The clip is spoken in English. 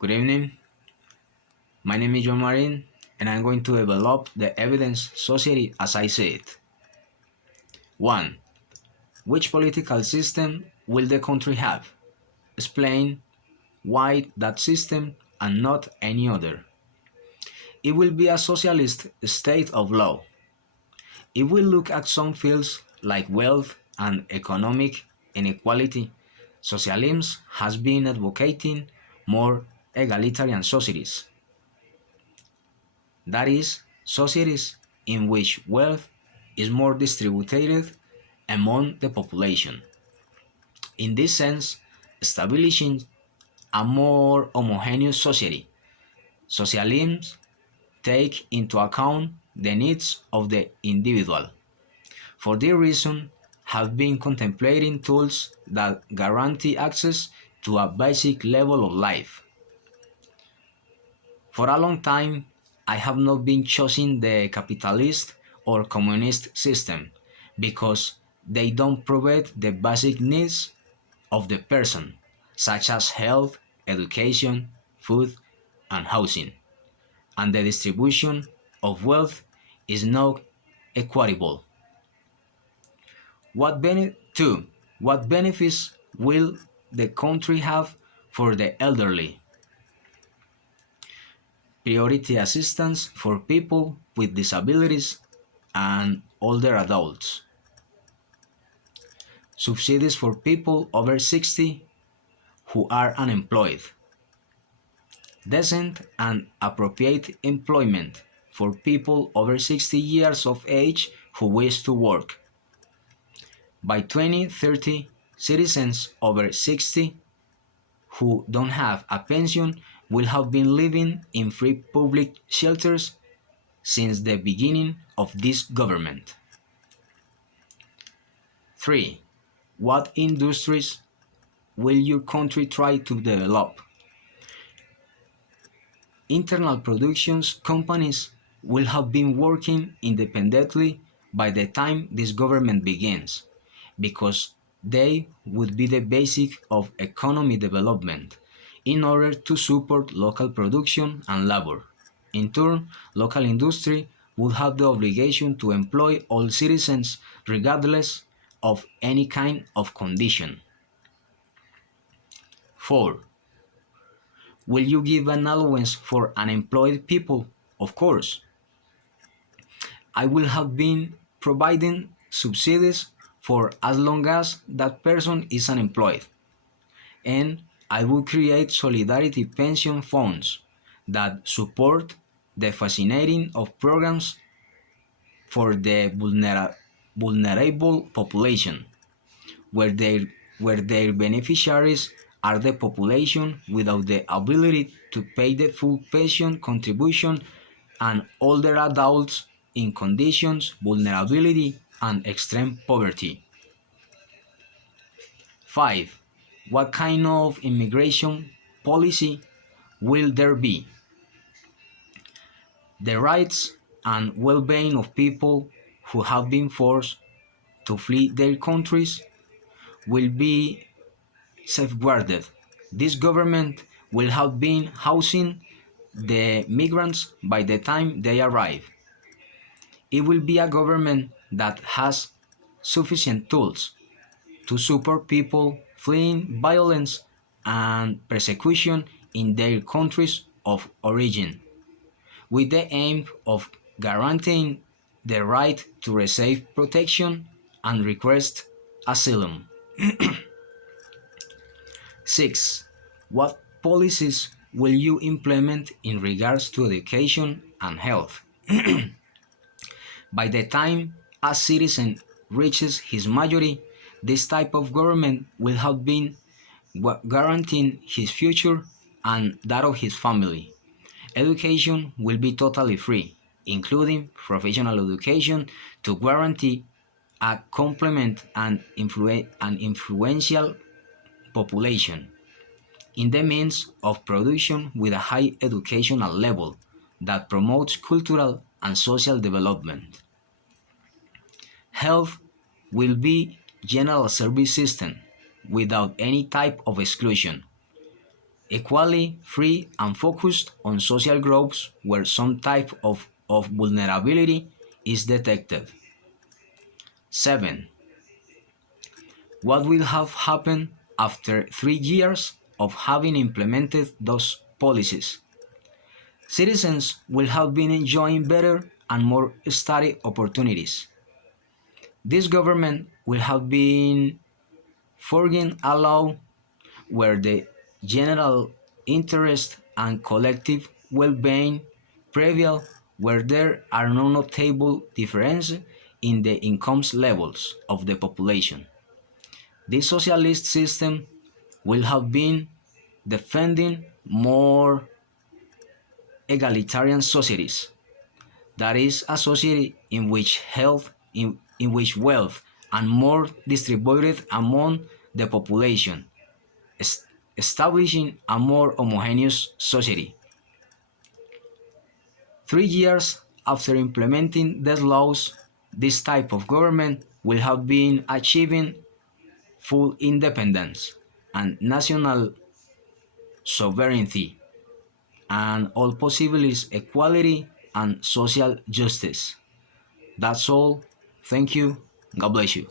Good evening. My name is John Marin, and I'm going to develop the evidence society as I see it. 1. Which political system will the country have? Explain why that system and not any other. It will be a socialist state of law. If we look at some fields like wealth and economic inequality, socialism has been advocating more egalitarian societies. That is, societies in which wealth is more distributed among the population. In this sense, establishing a more homogeneous society, socialism take into account the needs of the individual. For this reason, have been contemplating tools that guarantee access to a basic level of life. For a long time, I have not been choosing the capitalist or communist system because they don't provide the basic needs of the person, such as health, education, food, and housing, and the distribution of wealth is not equitable. 2. What benefits will the country have for the elderly? Priority assistance for people with disabilities and older adults, subsidies for people over 60 who are unemployed, decent and appropriate employment for people over 60 years of age who wish to work. By 2030, citizens over 60 who don't have a pension will have been living in free public shelters since the beginning of this government. 3. What industries will your country try to develop? Internal productions companies will have been working independently by the time this government begins, because they would be the basic of economy development in order to support local production and labor. In turn, local industry would have the obligation to employ all citizens regardless of any kind of condition. 4. Will you give an allowance for unemployed people? Of course. I will have been providing subsidies for as long as that person is unemployed. And I will create solidarity pension funds that support the fascinating of programs for the vulnerable population, where their beneficiaries are the population without the ability to pay the full pension contribution and older adults in conditions vulnerability and extreme poverty. 5. What kind of immigration policy will there be? The rights and well-being of people who have been forced to flee their countries will be safeguarded. This government will have been housing the migrants by the time they arrive. It will be a government that has sufficient tools to support people fleeing violence and persecution in their countries of origin, with the aim of guaranteeing the right to receive protection and request asylum. 6. What policies will you implement in regards to education and health? By the time a citizen reaches his majority, this type of government will have been guaranteeing his future and that of his family. Education will be totally free, including professional education, to guarantee a complement and an influential population in the means of production with a high educational level that promotes cultural and social development. Health will be general service system without any type of exclusion. equally free and focused on social groups where some type of vulnerability is detected. 7. What will have happened after 3 years of having implemented those policies? Citizens will have been enjoying better and more study opportunities. This government will have been forging a law where the general interest and collective well-being prevail, where there are no notable differences in the income levels of the population. This socialist system will have been defending more egalitarian societies, that is a society in which wealth and more distributed among the population, establishing a more homogeneous society. 3 years after implementing these laws, this type of government will have been achieving full independence and national sovereignty and all possibilities equality and social justice. That's all. Thank you. God bless you.